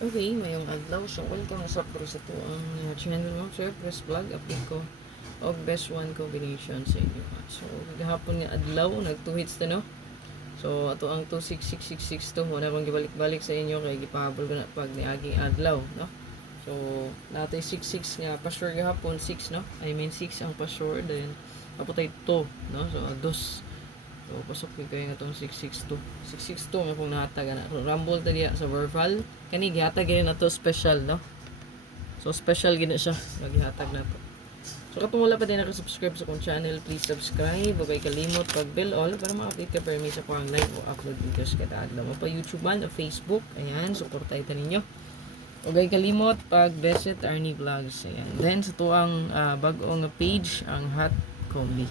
Okay, mayong adlaw. So, welcome sa pro sa to ang channel mo. Sir, press vlog, update ko. Og best one combination sa inyo. So, gahapon nga adlaw, nag-2 hits na no. So, ato ang 26666 muna akong gibalik-balik sa inyo kay gipahabol ko na pag niaging adlaw, no. So, natay 66 nga password gahapon, 6 no. I mean 6 ang password, then apotay 2, no. So, dos. So, pasok ko kayo nga itong 662. 662 nga kung nahatag na. Rumble ta diya sa verbal. Kani, gihatag yun na to special, no? So, special gina siya. Gihatag na to. So, kung wala pa din nakasubscribe sa kong channel, please subscribe. Huwag kalimot pag-bell all para ma-update ka per sa kong live o upload videos kada adlaw mo pa YouTube man o Facebook. Ayan, supportay ta ninyo. Huwag kalimot pag-visit Arnie Vlogs. Ayan. Then, sa tuang bagong page, ang Hot Combi.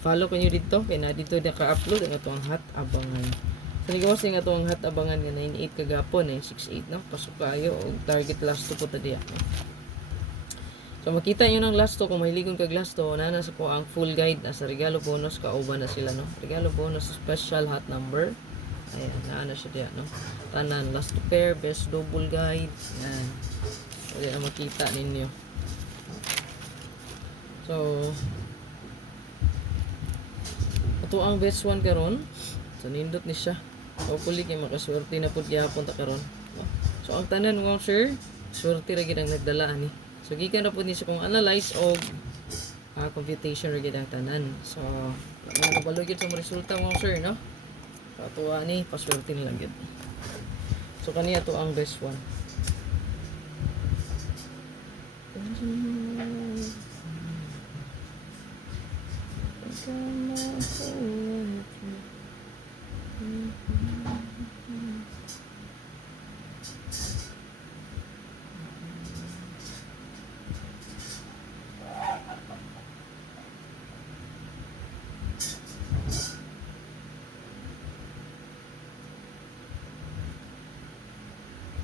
Follow ko nyo dito, kaya na dito naka-upload ang itong hot abangan. So, nagawas nga itong hot abangan nga 9.8 kagapon, 6.8 no? Pasok kayo, o target last to po tadiya. No? So, makita nyo ng last to, kung mahiligon kag last to, nasa po ang full guide, nasa regalo bonus, kauban na sila, no? Regalo bonus, special hot number. Ayan, naana siya diya, no? Tanan, last to pair, best double guide. Ayan. So, yan ang makita ninyo. So, ito ang best one karon. So nindot ni siya. Hopefully kay makaswerte na pud gyapon ta karon. So ang tanan mo sir, swerte ra gid ang nagdala ani. So gikan ra pud ni siya kung analyze og computation ra gid ang tanan. So nakabalo gid sa resulta mo sir, no? So ato ani paswerte ni lang gid. So kaniya to ang best one.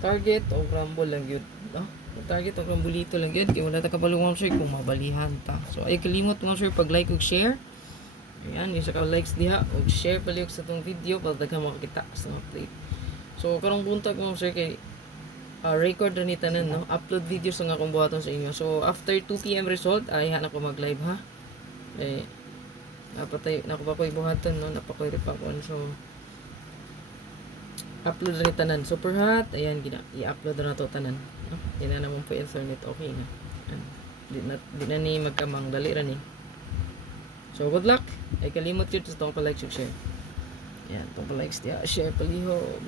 Target o rumble lang yun, no? Target o rambulito lang yun, kaya wala ta kabalungan sir kung mabalihan ta. So ay kalimot mo sir pag like ug share. Ayan, yung sa ka-likes diha ug share paliog sa tong video para daghang makakita sa update. So karong buntag mo sir kay record ra ni tanan, no? Upload videos nga akong buhaton sa inyo. So after 2 PM result ay hana ko mag-live ha. Eh napatay nako pa koy buhaton, no? Napakoy repakon. So upload na tanan super hot, ayan i-upload na to tanan, no? Di na naman po internet, okay na. Di na ni magkamang dali ra ni. So good luck, ay kalimot yun sa tong pa-like, share. Ayan, tong pa-likes diya, share palihog.